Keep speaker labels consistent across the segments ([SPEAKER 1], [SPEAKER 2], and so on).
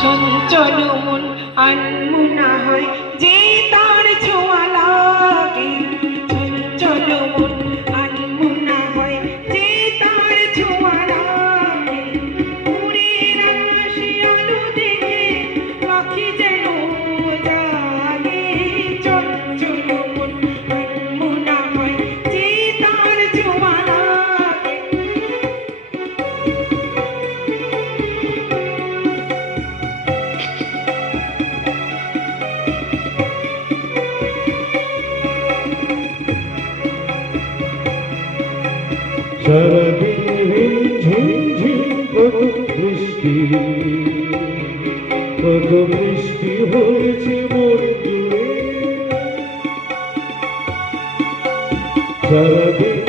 [SPEAKER 1] চঞ্চল মন আনমুনা হয় যে
[SPEAKER 2] সারাদিন ঝিমঝিম কত বৃষ্টি কত বৃষ্টি হয়েছে মন জুড়ে সারাদিন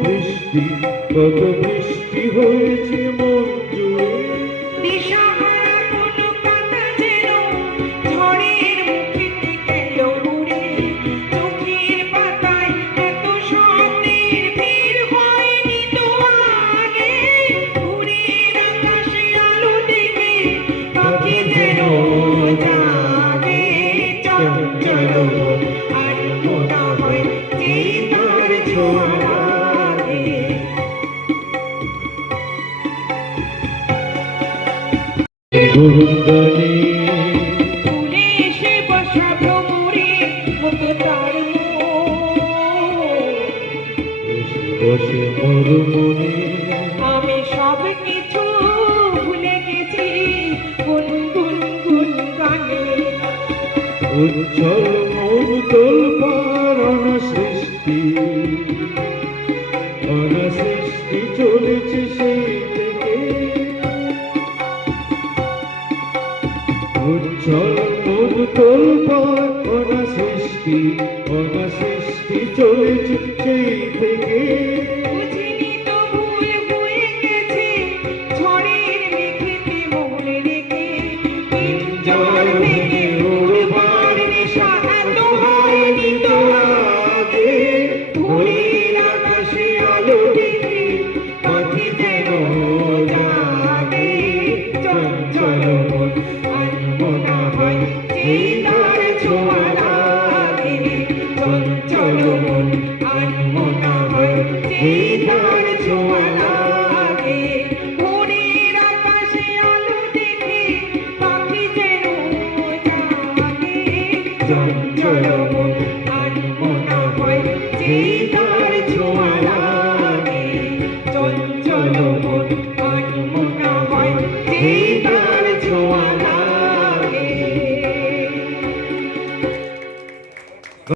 [SPEAKER 2] বৃষ্টি কত বৃষ্টি হয়েছে মন জুড়ে গুরুগানে
[SPEAKER 1] ফুলে এসে বসা ভ্রমরে মতো তার
[SPEAKER 2] বসে
[SPEAKER 1] আমি সব কিছু ভুলে গেছি গুন গুন। গুন গানে
[SPEAKER 2] উচ্ছল মন তোলপার অনসৃষ্টি অনসৃষ্টি চলেছে সেই মন তোলপার অনসৃষ্টি অনসৃষ্টি চলেছে সেই থেকে।
[SPEAKER 1] চঞ্চল মন আনমনা হয় যেই তার ছোঁয়া লাগে ভোরের আকাশে আলো দেখে